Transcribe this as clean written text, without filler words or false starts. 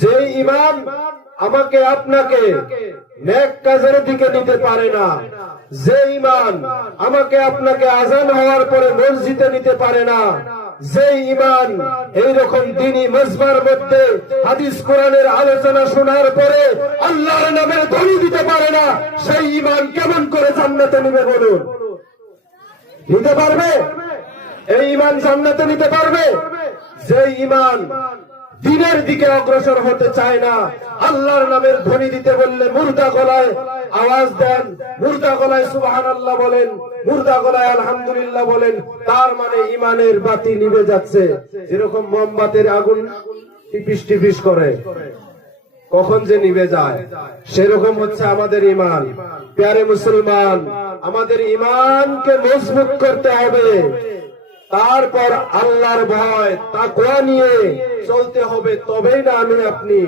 যে ঈমান আমাকে আপনাকে নেক কাজের দিকে নিতে পারে না, যে ঈমান আমাকে আপনাকে আযান হওয়ার পরে মসজিদে নিতে পারে না, যে ঈমান এইরকম দ্বীনি মজমার মধ্যে হাদিস কোরআনের আলোচনা শোনার পরে আল্লাহর নামের ধ্বনি দিতে পারে না, সেই ঈমান কেমন করে জান্নাতে নিবে বলুন? নিতে পারবে? এই ঈমান জান্নাতে নিতে পারবে? যে ঈমান দ্বীনের দিকে অগ্রসর হতে চায় না, আল্লাহর নামের ধ্বনি দিতে বললে মুর্দা গলায় আওয়াজ দেন, মুর্দা গলায় সুবহানাল্লাহ বলেন, মুর্দা গলায় আলহামদুলিল্লাহ বলেন, তার মানে ঈমানের বাতি নিভে যাচ্ছে। যেরকম মোমবাতির আগুন টিপিস টিপিস করে কখন যে নিভে যায়, সেরকম হচ্ছে আমাদের ঈমান। প্যারে মুসলমান, আমাদের ঈমানকে মজবুত করতে হবে, তারপর আল্লাহর ভয় তাকওয়া নিয়ে চলতে হবে, তবেই না আমি আপনি